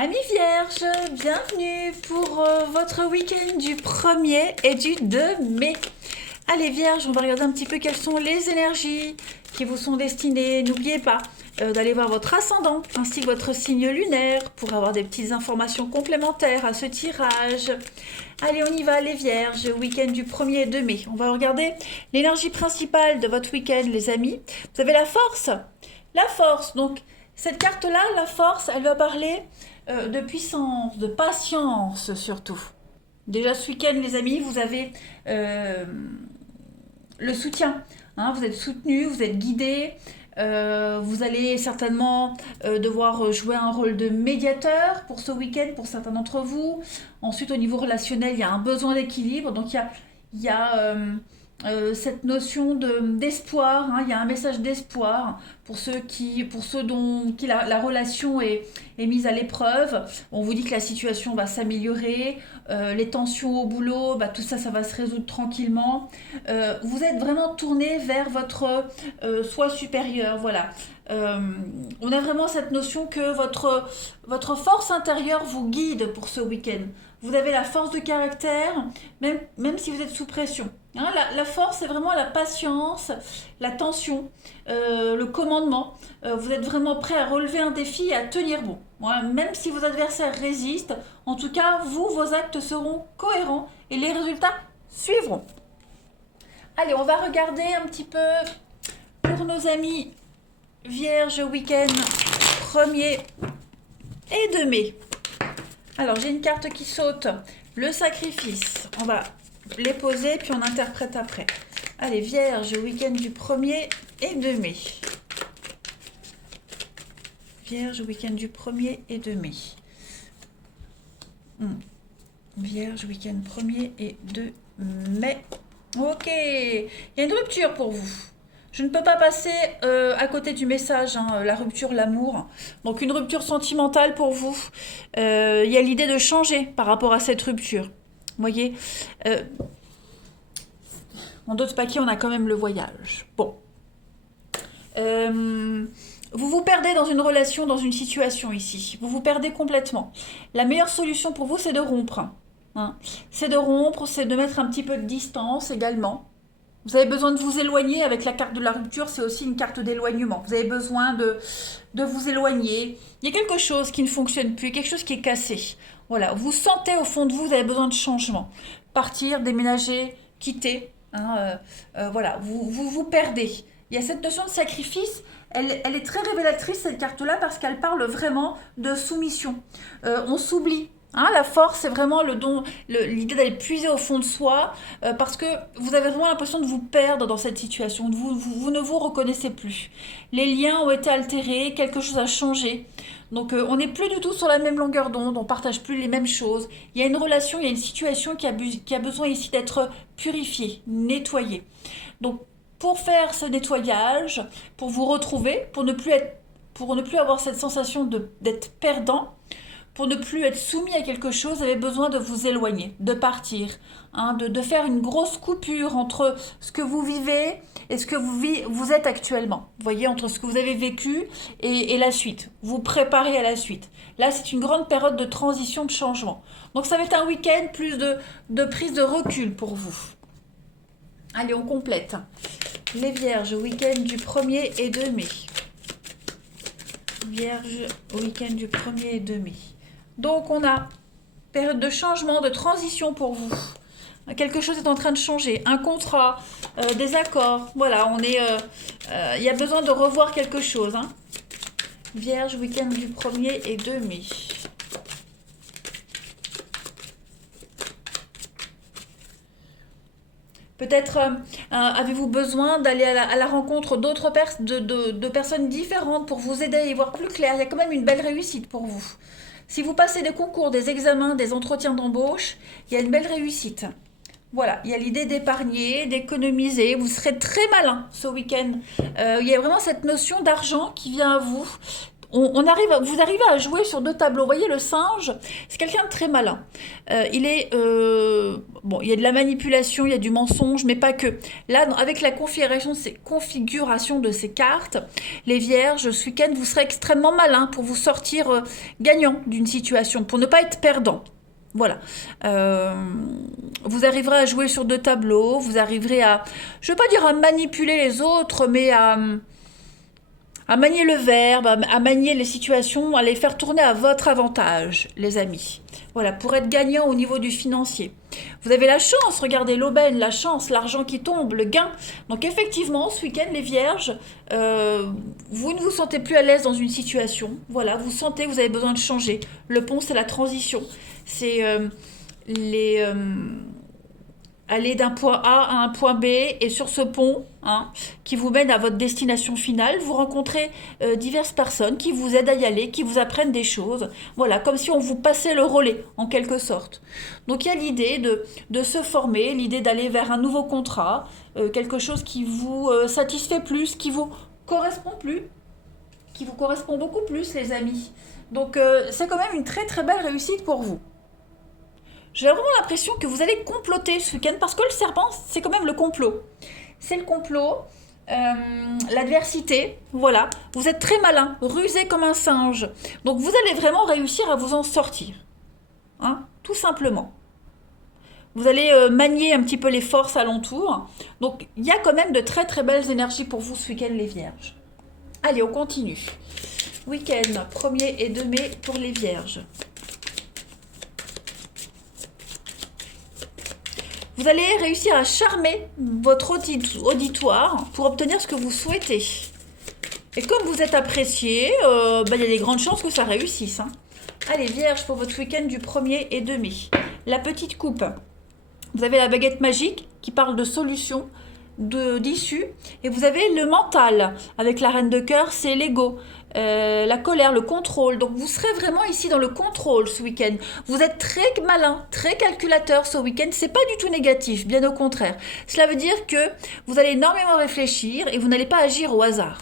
Amis vierges, bienvenue pour votre week-end du 1er et du 2 mai. Allez vierges, on va regarder un petit peu quelles sont les énergies qui vous sont destinées. N'oubliez pas d'aller voir votre ascendant ainsi que votre signe lunaire pour avoir des petites informations complémentaires à ce tirage. Allez, on y va les vierges, week-end du 1er et 2 mai. On va regarder l'énergie principale de votre week-end les amis. Vous avez la force. La force, donc cette carte-là, la force, elle va parler de puissance, de patience surtout. Déjà ce week-end les amis, vous avez le soutien. Hein, vous êtes soutenu, vous êtes guidé. Vous allez certainement devoir jouer un rôle de médiateur pour ce week-end pour certains d'entre vous. Ensuite au niveau relationnel, il y a un besoin d'équilibre. Donc il y a cette notion d'espoir, hein, il y a un message d'espoir pour ceux dont la relation est mise à l'épreuve. On vous dit que la situation va s'améliorer, les tensions au boulot, tout ça, ça va se résoudre tranquillement. Vous êtes vraiment tourné vers votre soi supérieur, voilà. On a vraiment cette notion que votre force intérieure vous guide pour ce week-end. Vous avez la force de caractère, même si vous êtes sous pression. Hein, la force, c'est vraiment la patience, la tension, le commandement. Vous êtes vraiment prêt à relever un défi et à tenir bon. Voilà, même si vos adversaires résistent, en tout cas, vos actes seront cohérents et les résultats suivront. Allez, on va regarder un petit peu pour nos amis vierges week-end 1er et 2 mai. Alors, j'ai une carte qui saute, le sacrifice. On va les poser, puis on interprète après. Allez, vierge, week-end du 1er et 2 mai. Vierge, week-end du 1er et 2 mai. Vierge, week-end 1er et 2 mai. Ok, il y a une rupture pour vous. Je ne peux pas passer à côté du message, hein, la rupture, l'amour. Donc une rupture sentimentale pour vous. Il y a l'idée de changer par rapport à cette rupture. Vous voyez, en d'autres paquets, on a quand même le voyage. Bon. Vous vous perdez dans une relation, dans une situation ici. Vous vous perdez complètement. La meilleure solution pour vous, c'est de rompre. Hein. C'est de rompre, c'est de mettre un petit peu de distance également. Vous avez besoin de vous éloigner. Avec la carte de la rupture, c'est aussi une carte d'éloignement. Vous avez besoin de vous éloigner. Il y a quelque chose qui ne fonctionne plus, quelque chose qui est cassé. Voilà, vous sentez au fond de vous, vous avez besoin de changement. Partir, déménager, quitter. Hein, voilà, vous perdez. Il y a cette notion de sacrifice, elle est très révélatrice cette carte-là parce qu'elle parle vraiment de soumission. On s'oublie. Hein, la force, c'est vraiment l'idée d'aller puiser au fond de soi parce que vous avez vraiment l'impression de vous perdre dans cette situation. Vous ne vous reconnaissez plus. Les liens ont été altérés, quelque chose a changé. Donc on n'est plus du tout sur la même longueur d'onde, on ne partage plus les mêmes choses. Il y a une relation, il y a une situation qui a besoin ici d'être purifiée, nettoyée. Donc pour faire ce nettoyage, pour vous retrouver, pour ne plus avoir cette sensation d'être perdant, pour ne plus être soumis à quelque chose, vous avez besoin de vous éloigner, de partir, hein, de faire une grosse coupure entre ce que vous vivez et ce que vous êtes actuellement. Vous voyez, entre ce que vous avez vécu et la suite. Vous préparez à la suite. Là, c'est une grande période de transition, de changement. Donc ça va être un week-end plus de prise de recul pour vous. Allez, on complète. Les vierges, week-end du 1er et 2 mai. Vierge, week-end du 1er et 2 mai. Donc on a période de changement, de transition pour vous. Quelque chose est en train de changer. Un contrat, des accords. Voilà, il y a besoin de revoir quelque chose. Hein. Vierge, week-end du 1er et 2 mai. Peut-être avez-vous besoin d'aller à la rencontre de personnes différentes pour vous aider à y voir plus clair. Il y a quand même une belle réussite pour vous. Si vous passez des concours, des examens, des entretiens d'embauche, il y a une belle réussite. Voilà, il y a l'idée d'épargner, d'économiser. Vous serez très malin ce week-end. Il y a vraiment cette notion d'argent qui vient à vous. vous arrivez à jouer sur deux tableaux. Vous voyez, le singe, c'est quelqu'un de très malin. Bon, il y a de la manipulation, il y a du mensonge, mais pas que. Là, avec la configuration de ces cartes, les vierges, ce week-end, vous serez extrêmement malin pour vous sortir gagnant d'une situation, pour ne pas être perdant. Voilà. Vous arriverez à jouer sur deux tableaux, vous arriverez à, je ne veux pas dire à manipuler les autres, mais à manier le verbe, à manier les situations, à les faire tourner à votre avantage, les amis. Voilà, pour être gagnant au niveau du financier. Vous avez la chance, regardez l'aubaine, la chance, l'argent qui tombe, le gain. Donc effectivement, ce week-end, les vierges, vous ne vous sentez plus à l'aise dans une situation. Voilà, vous sentez que vous avez besoin de changer. Le pont, c'est la transition. C'est les... aller d'un point A à un point B et sur ce pont qui vous mène à votre destination finale, vous rencontrez diverses personnes qui vous aident à y aller, qui vous apprennent des choses. Voilà, comme si on vous passait le relais en quelque sorte. Donc il y a l'idée de se former, l'idée d'aller vers un nouveau contrat, quelque chose qui vous satisfait plus, qui vous correspond plus, qui vous correspond beaucoup plus les amis. Donc c'est quand même une très très belle réussite pour vous. J'ai vraiment l'impression que vous allez comploter ce week-end parce que le serpent, c'est quand même le complot. C'est le complot, l'adversité, voilà. Vous êtes très malin, rusé comme un singe. Donc vous allez vraiment réussir à vous en sortir. Tout simplement. Vous allez manier un petit peu les forces alentour. Donc il y a quand même de très très belles énergies pour vous ce week-end les vierges. Allez, on continue. Week-end 1er et 2 mai pour les vierges. Vous allez réussir à charmer votre auditoire pour obtenir ce que vous souhaitez. Et comme vous êtes apprécié, il y a des grandes chances que ça réussisse. Allez, Vierge, pour votre week-end du 1er et 2 mai. La petite coupe. Vous avez la baguette magique qui parle de solutions, d'issue. Et vous avez le mental. Avec la reine de cœur, c'est l'ego. La colère, le contrôle. Donc vous serez vraiment ici dans le contrôle ce week-end. Vous êtes très malin, très calculateur ce week-end. C'est pas du tout négatif, bien au contraire. Cela veut dire que vous allez énormément réfléchir et vous n'allez pas agir au hasard.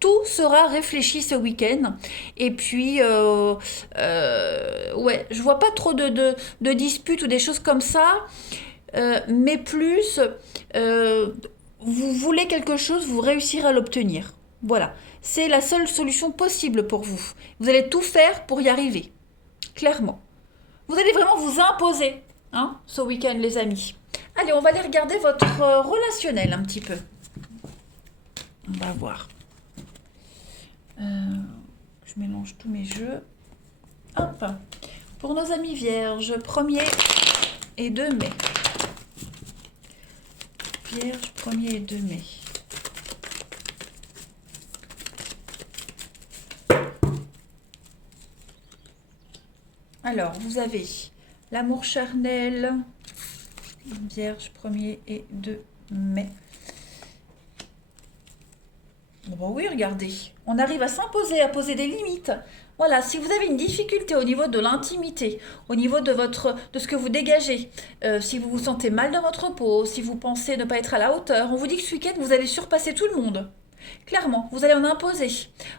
Tout sera réfléchi ce week-end. Et puis, ouais, je vois pas trop de disputes ou des choses comme ça. Mais plus, vous voulez quelque chose, vous réussirez à l'obtenir. Voilà. C'est la seule solution possible pour vous. Vous allez tout faire pour y arriver. Clairement. Vous allez vraiment vous imposer ce week-end, les amis. Allez, on va aller regarder votre relationnel un petit peu. On va voir. Je mélange tous mes jeux. Hop. Pour nos amis vierges, 1er et 2 mai. Vierge, 1er et 2 mai. Alors, vous avez l'amour charnel, Vierge, 1er et 2 mai. Bon, bah oui, regardez, on arrive à s'imposer, à poser des limites. Voilà, si vous avez une difficulté au niveau de l'intimité, au niveau de ce que vous dégagez, si vous vous sentez mal dans votre peau, si vous pensez ne pas être à la hauteur, on vous dit que ce week-end, vous allez surpasser tout le monde. Clairement, vous allez en imposer.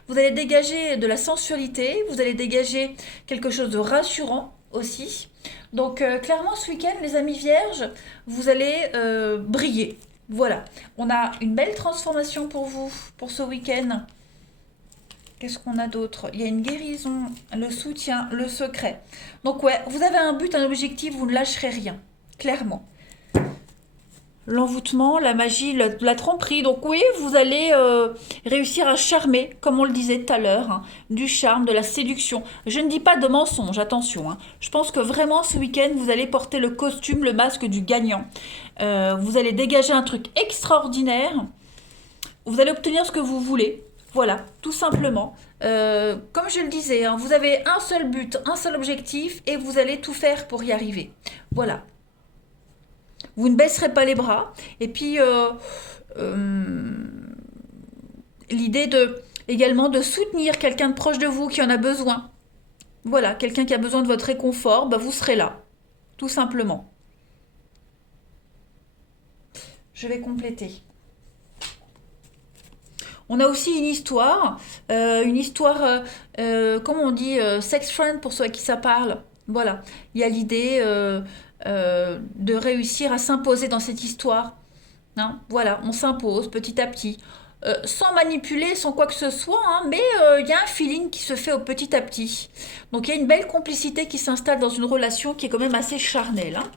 Vous allez dégager de la sensualité, vous allez dégager quelque chose de rassurant aussi. Donc clairement, ce week-end, les amis vierges, vous allez briller. Voilà, on a une belle transformation pour vous, pour ce week-end. Qu'est-ce qu'on a d'autre? Il y a une guérison, le soutien, le secret. Donc ouais, vous avez un but, un objectif, vous ne lâcherez rien, clairement. L'envoûtement, la magie, la tromperie. Donc oui, vous allez réussir à charmer, comme on le disait tout à l'heure, du charme, de la séduction. Je ne dis pas de mensonge, attention. Je pense que vraiment ce week-end, vous allez porter le costume, le masque du gagnant. Vous allez dégager un truc extraordinaire. Vous allez obtenir ce que vous voulez. Voilà, tout simplement. Comme je le disais, vous avez un seul but, un seul objectif et vous allez tout faire pour y arriver. Voilà. Vous ne baisserez pas les bras. Et puis, l'idée également de soutenir quelqu'un de proche de vous qui en a besoin. Voilà, quelqu'un qui a besoin de votre réconfort, vous serez là, tout simplement. Je vais compléter. On a aussi une histoire, comment on dit, sex friend pour ceux à qui ça parle. Voilà, il y a l'idée de réussir à s'imposer dans cette histoire. Hein. Voilà, on s'impose petit à petit. Sans manipuler, sans quoi que ce soit, hein, mais il y a un feeling qui se fait au petit à petit. Donc il y a une belle complicité qui s'installe dans une relation qui est quand même assez charnelle. Hein.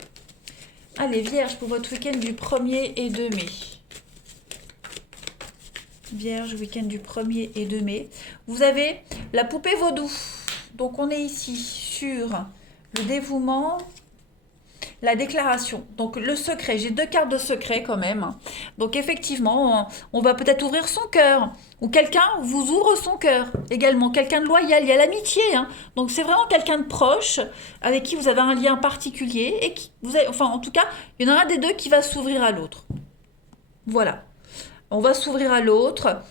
Allez, Vierge, pour votre week-end du 1er et 2 mai. Vierge, week-end du 1er et 2 mai. Vous avez la poupée vaudou. Donc on est ici sur le dévouement, la déclaration. Donc le secret, j'ai 2 cartes de secret quand même. Donc effectivement, on va peut-être ouvrir son cœur. Ou quelqu'un vous ouvre son cœur également. Quelqu'un de loyal, il y a l'amitié. Hein. Donc c'est vraiment quelqu'un de proche avec qui vous avez un lien particulier. Et qui vous avez, enfin en tout cas, il y en a un des deux qui va s'ouvrir à l'autre. Voilà. On va s'ouvrir à l'autre.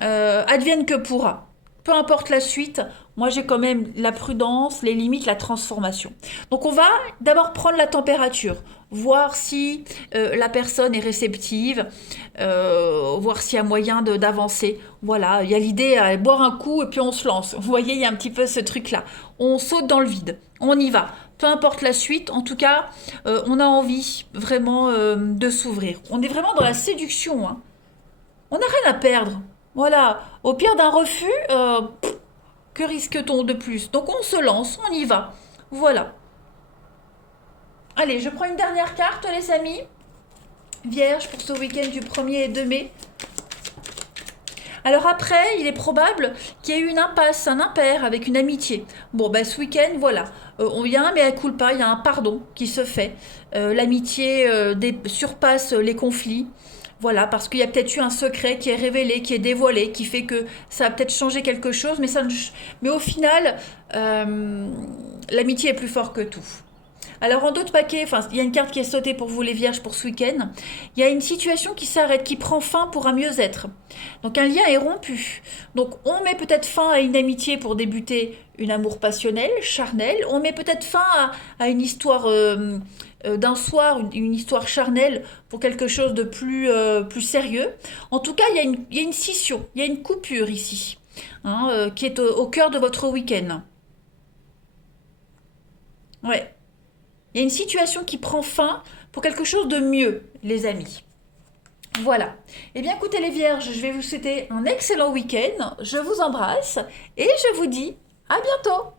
Advienne que pourra. Peu importe la suite, moi j'ai quand même la prudence, les limites, la transformation. Donc on va d'abord prendre la température, voir si la personne est réceptive, voir s'il y a moyen d'avancer. Voilà, il y a l'idée à boire un coup et puis on se lance. Vous voyez, il y a un petit peu ce truc-là. On saute dans le vide, on y va. Peu importe la suite, en tout cas, on a envie vraiment de s'ouvrir. On est vraiment dans la séduction, hein. On n'a rien à perdre. Voilà. Au pire d'un refus, que risque-t-on de plus? Donc on se lance, on y va. Voilà. Allez, je prends une dernière carte, les amis. Vierge pour ce week-end du 1er et 2 mai. Alors après, il est probable qu'il y ait eu une impasse, un impair avec une amitié. Bon, ben ce week-end, voilà. On vient, mais elle coule pas, il y a un pardon qui se fait. L'amitié surpasse les conflits. Voilà, parce qu'il y a peut-être eu un secret qui est révélé, qui est dévoilé, qui fait que ça a peut-être changé quelque chose, mais, mais au final, l'amitié est plus fort que tout. Alors en d'autres paquets, enfin, il y a une carte qui est sautée pour vous les vierges pour ce week-end. Il y a une situation qui s'arrête, qui prend fin pour un mieux-être. Donc un lien est rompu. Donc on met peut-être fin à une amitié pour débuter une amour passionnel, charnel. On met peut-être fin à une histoire d'un soir, une histoire charnelle pour quelque chose de plus sérieux. En tout cas, il y a une scission, il y a une coupure ici, hein, qui est au cœur de votre week-end. Ouais. Il y a une situation qui prend fin pour quelque chose de mieux, les amis. Voilà. Eh bien, écoutez les vierges, je vais vous souhaiter un excellent week-end. Je vous embrasse et je vous dis à bientôt.